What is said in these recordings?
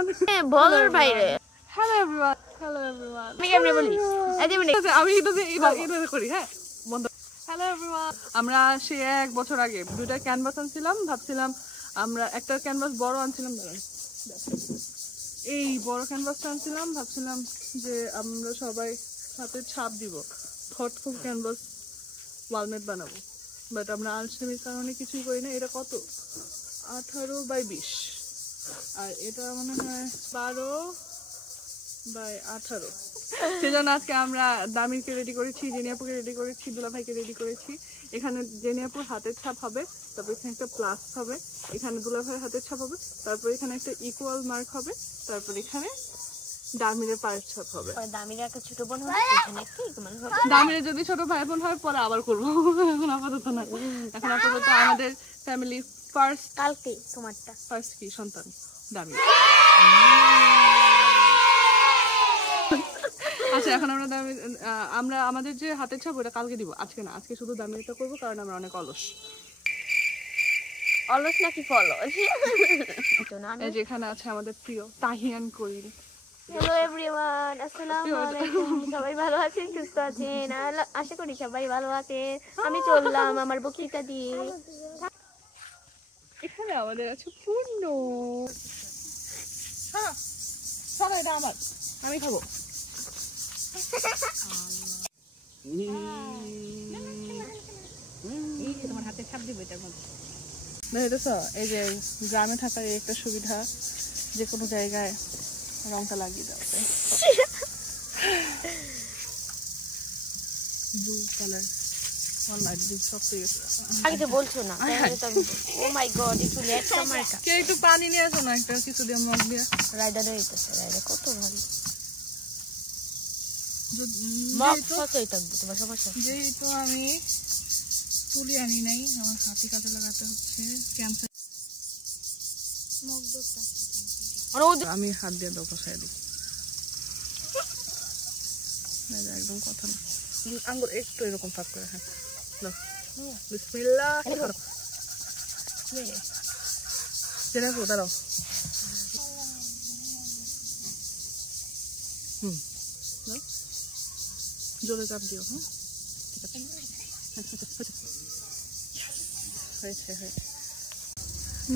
everyone. বলার বাইরে Hello everyone. Hello everyone. আমি কেমনে বলি আমি এটা করি হ্যাঁ বন্ধ। Hello everyone. আমরা সে 1 বছর আগে দুইটা ক্যানভাস আনছিলাম, ভাবছিলাম আমরা একটা ক্যানভাস বড় আনছিলাম, এই বড় ক্যানভাসটা আনছিলাম, ভাবছিলাম যে আমরা সবাই হাতে ছাপ দিব, থটফুল ক্যানভাস ওয়ালমেট বানাবো, বাট আমরা আলসেমির কারণে কিছুই করি না। এটা কত 18x20 আর এটা মনে হয় 12x18। সেজন্য আজকে আমরা দামিরকে রেডি করেছি, জেনিয়াপুকে রেডি করেছি, দুলাভাইকে রেডি করেছি। এখানে জেনিয়াপুর হাতের ছাপ হবে, তারপর এখানে একটা প্লাস হবে, এখানে দুলাভাইয়ের হাতের ছাপ হবে, তারপর এখানে একটা ইকুয়াল মার্ক হবে, তারপর এখানে দামিরের পায়ের ছাপ হবে। দামিরের একটা ছোট বোন হবে, এখানে একটা ইকুয়াল হবে। দামিরের যদি ছোট ভাই বোন হয় পরে আবার করব, এখন আপাতত না। এখন আপাতত আমাদের ফ্যামিলি ফার্স্ট, কালকে তোমারটা ফার্স্ট কি সন্তান দামির। আচ্ছা এখন আমরা আমাদের যে হাতের ছাপ ওটা কালকে দিব, আজকে না। আজকে শুধু দামিরটা করবো কারণ আমরা অনেক অলস। অলস নাকি ফলস? এই যেখানে আছে আমাদের প্রিয় তাহিয়ান করিম। হ্যালো এভরিওয়ান, আসসালামু আলাইকুম। সবাই ভালো আছেন, সুস্থ আছেন? আশা করি সবাই ভালো আছেন। আমি চললাম আমার বক্তৃতা দিয়ে। এখানে আমাদের আছে পূর্ণ। হ্যাঁ চলো, এটা আমার, আমি খাবো। তোমার হাতে ছাপ দিব এটার মধ্যে। এই যে গ্রামে থাকার একটা সুবিধা, যে কোনো জায়গায় রংটা লাগিয়ে দেওয়া যায়। ব্লু কালার আগে তো বলছো না। ও মাই গড, একটু লেট মার্কা। কে একটু পানি নিয়ে আসো না, একটা কিছু দিয়ে মগ দিয়ে। রাইডার হইতেছে, রাইডার কত ভালো মগ কতই থাকবে তোমার সমস্যা। যেহেতু আমি তুলি আনি নাই, আমার হাতি কাজে লাগাতে হচ্ছে। ক্যান্সার মগ দুধটা আমি হাত দিয়ে দাও কষাই দিই, একদম কথা না। আঙ্গুল একটু এরকম ফাঁক করে। হ্যাঁ বিসমিল্লাহ। চেনা তো দাঁড়াও। জোরে চাপ দিও। হ্যাঁ ঠিক আছে।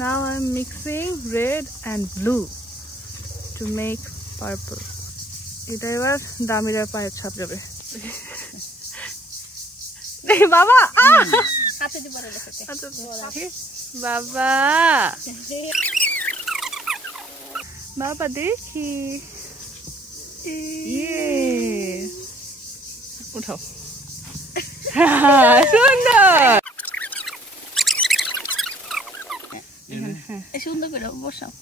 Now I'm mixing red and blue to make purple. এটা এবার দামিরের পায়ের ছাপ যাবে। বাবা হাতে দিব বাবা, বাবা দেখি। উঠাও, সুন্দর সুন্দর করে বসাও।